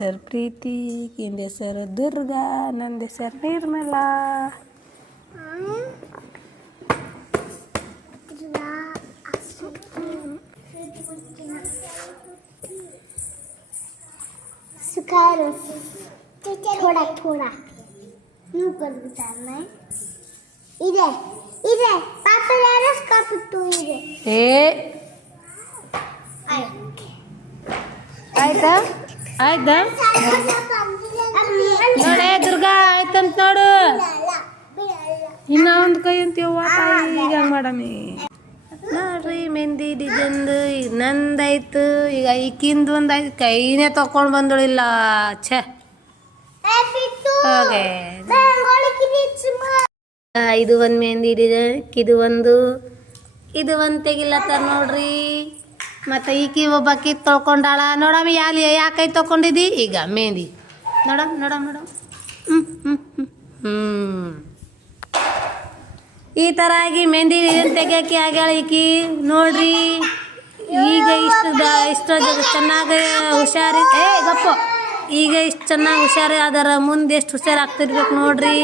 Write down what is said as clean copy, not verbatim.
ಹೆಸರು ಪ್ರೀತಿ, ಈಕಿಂದ ಹೆಸರು ದುರ್ಗಾ, ನಂದು ಹೆಸರು ನಿರ್ಮಲಾ. सुखारो थोड़ा थोड़ा यूं कर देता मैं इधर इधर पापा यार इसका पिट्टू इधर ಏ ಆಯ್ತಾ ಆಯ್ತಾ ನೋಡೇ ದುರ್ಗಾ ಆಯ್ತಂತ ನೋಡು. ಇನ್ನ ಒಂದು ಕೈ ಅಂತೀವ ಈಗ ಹಂಗೆ ಮಾಡಮಿ ನೋಡ್ರಿ. ಮೆಹಂದಿ ಡಿಸೈನ್ದು ಈಗ ನಂದಾಯ್ತು. ಈಗ ಈಕಿಂದು ಒಂದು ಆಯ್ತು. ಕೈನೇ ತೊಗೊಂಡು ಬಂದಳಿಲ್ಲ. ಛೇ ಹಾಗೆ ಇದು ಒಂದು ಮೆಹಂದಿ ಡಿಸೈನ್, ಇದು ಒಂದು ತೆಗಿಲತ್ತಾರ ನೋಡ್ರಿ. ಮತ್ತು ಈಕಿ ಒಬ್ಬಾಕಿ ತೊಳ್ಕೊಂಡಾಳ ನೋಡಮ್ಮ. ಯಾಕೆ ತೊಗೊಂಡಿದ್ದಿ ಈಗ ಮೆಹಂದಿ ನೋಡಮ್ ನೋಡಮ್ ನೋಡಮ್. ಈ ಥರ ಆಗಿ ಮೆಹಂದಿ ತೆಗಿಯೋಕೆ ಆಗ್ಯಾಳ ಈಕಿ ನೋಡ್ರಿ. ಈಗ ಇಷ್ಟು ಚೆನ್ನಾಗಿ ಹುಷಾರಿ ಗಪ್ಪು. ಈಗ ಇಷ್ಟು ಚೆನ್ನಾಗಿ ಹುಷಾರಿ ಅದರ ಮುಂದೆ ಎಷ್ಟು ಹುಷಾರಾಗ್ತಿರ್ಬೇಕು ನೋಡ್ರಿ.